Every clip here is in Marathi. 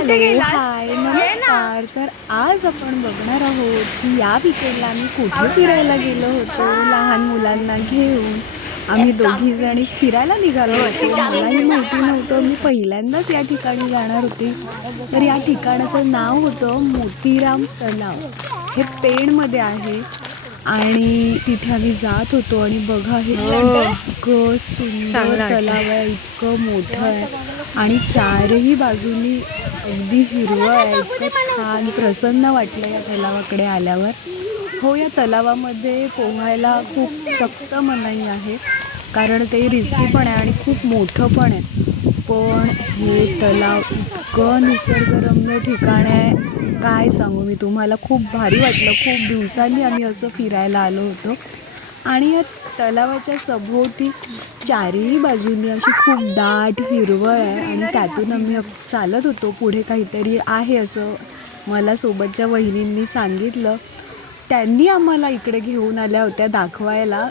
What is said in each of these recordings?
हाय नमस्कार। तर आज आपण बघणार आहोत की या वीकेंडला आम्ही कुठे फिरायला गेलो होतो लहान मुलांना घेऊन। आम्ही दोघी जणी फिरायला निघालो होतो। मलाही माहिती नव्हतं, मी पहिल्यांदाच या ठिकाणी जाणार होते। तर या ठिकाणाचं नाव होतं मोतीराम तलाव। हे पेणमध्ये आहे आणि तिथे आम्ही जात होतो आणि बघा हे इतकं सुंदर तलाव आहे, इतकं मोठं आहे आणि चारही बाजूनी अगदी हिरवं आहे। इतकं छान प्रसन्न वाटलं या तलावाकडे आल्यावर। हो, या तलावामध्ये पोहायला खूप सक्त मनाई आहे, कारण ते रिस्की पण आहे आणि खूप मोठं पण आहे। पण हे तलाव इतकं निसर्गरम्य ठिकाण आहे, काय सांगू मी तुम्हाला। खूप भारी वाटलं, खूप दिवसांनी आम्ही असं फिरायला आलो होतो। आणि या तलावाच्या सभोवती चारही बाजूंनी अशी खूप दाट हिरवळ आहे आणि त्यातून आम्ही चालत होतो। पुढे काहीतरी आहे असं मला सोबतच्या वहिनींनी सांगितलं, त्यांनी आम्हाला इकडे घेऊन आल्या होत्या दाखवायला।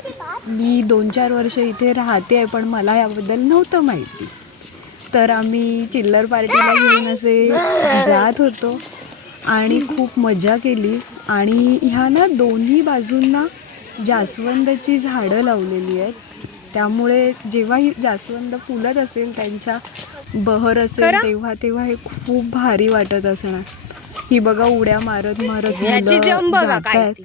मी 2-4 वर्ष इथे राहते आहे, पण मला याबद्दल नव्हतं माहिती। तर आम्ही चिल्लर पार्टीला घेऊन असे जात होतो आणि खूप मजा केली। आणि ह्या ना दोन्ही बाजूंना जास्वंदाची झाडं लावलेली आहेत, त्यामुळे जेव्हा ही जास्वंद फुलत असेल, त्यांच्या बहर असेल, तेव्हा हे खूप भारी वाटत असणार। ही बघा उड्या मारत मारत मुलं जात आहेत।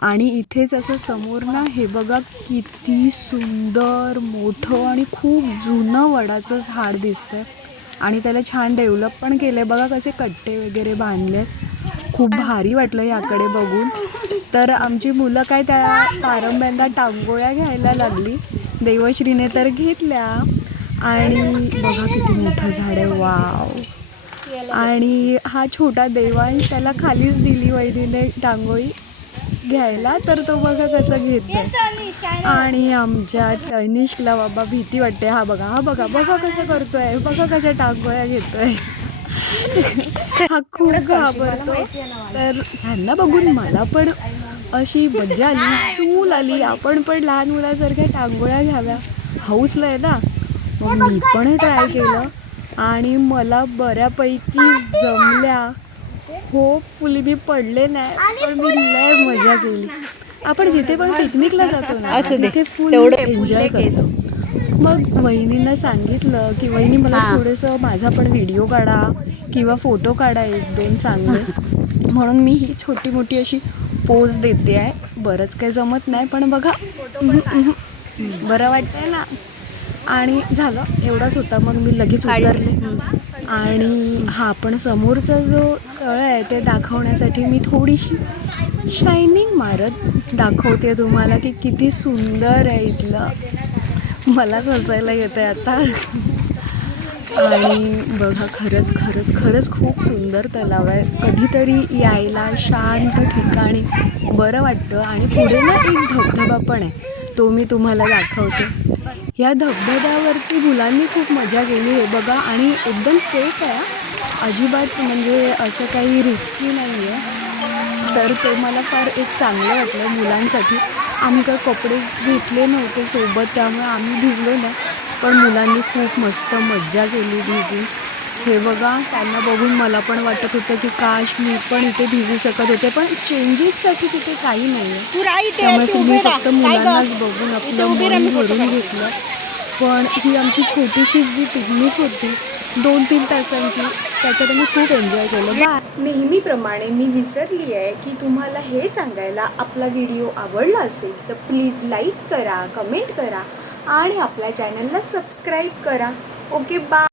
आणि इथेच असं समोर ना हे बघा किती सुंदर मोठं आणि खूप जुनं वडाचं झाड दिसतंय आणि त्याला छान डेव्हलप पण केलंय। बघा कसे कट्टे वगैरे बांधलेत, खूप भारी वाटलं याकडे बघून। तर आमची मुलं काय त्या पारंब्यांना टांगोळ्या घ्यायला लागली, देवश्रीने तर घेतल्या। आणि बघा किती मोठं झाड आहे, वाव। आणि हा छोटा देवांश, त्याला खालीच दिली वहिनीने टांगोळी घ्यायला, तर तो बघा कसं घेतोय। आणि आमच्या तनिष्कला बाबा भीती वाटते। हा बघा बघा कसं करतोय, बघा कशा टांगोळ्या घेतोय। हा खूप घाबरतो। तर ह्यांना बघून मला पण अशी मजा आली, चूल आली, आपण पण लहान मुलासारख्या टांगोळ्या घ्याव्या, हौसलं ना। मग मी पण ट्राय केलं आणि मला बऱ्यापैकी जमल्या। होपफुली मी पडले नाही, पण मी लय मजा केली। आपण जिथे पण पिकनिकला जातो ना, तिथे फुल एन्जॉय करतो। मग वहिनींना सांगितलं की वहिनी मला थोडंसं माझा पण व्हिडिओ काढा किंवा फोटो काढा 1-2 चांगले, म्हणून मी ही छोटी मोठी अशी पोज देते आहे। बरंच काही जमत नाही, पण बघा बरं वाटतंय ना। आणि झालं एवढाच होता, मग मी लगेच उतरले। आणि हा पण समोरचा जो तळ आहे ते दाखवण्यासाठी मी थोडीशी शायनिंग मारत दाखवते तुम्हाला की किती सुंदर आहे इथलं। मलाच हसायला येतंय आता। आणि बघा खरंच खूप सुंदर तलाव आहे, कधीतरी यायला शांत ठिकाणी बरं वाटतं। आणि पुढे ना एक धबधबा पण आहे, तो मी तुम्हाला दाखवते। या धबधब्यावरती मुलांनी खूप मजा केली आहे बघा, आणि एकदम सेफ आहे, अजिबात म्हणजे असं काही रिस्की नाही आहे। तर ते मला फार एक चांगलं वाटलं मुलांसाठी। आम्ही काही कपडे घेतले नव्हते सोबत, त्यामुळे आम्ही भिजलो नाही, पण मुलांनी खूप मस्त मज्जा केली भिजून। हे बघा, त्यांना बघून मला पण वाटत होतं की काश मी पण इथे भिजू शकत होते, पण चेंजेससाठी तिथे काही नाही आहे, त्यामुळे मी फक्त मुलांनाच बघून आपलं मन भरून घेतलं। पण ही आमची छोटीशी जी पिकनिक होती 2-3 तासांची, त्याच्यात आम्ही खूप एन्जॉय केलं। नेहमीप्रमाणे मी विसरली आहे की तुम्हाला हे सांगायला, आपला व्हिडिओ आवडला असेल तर प्लीज लाईक करा, कमेंट करा आणि आपल्या चॅनलला सबस्क्राईब करा। Okay, bye.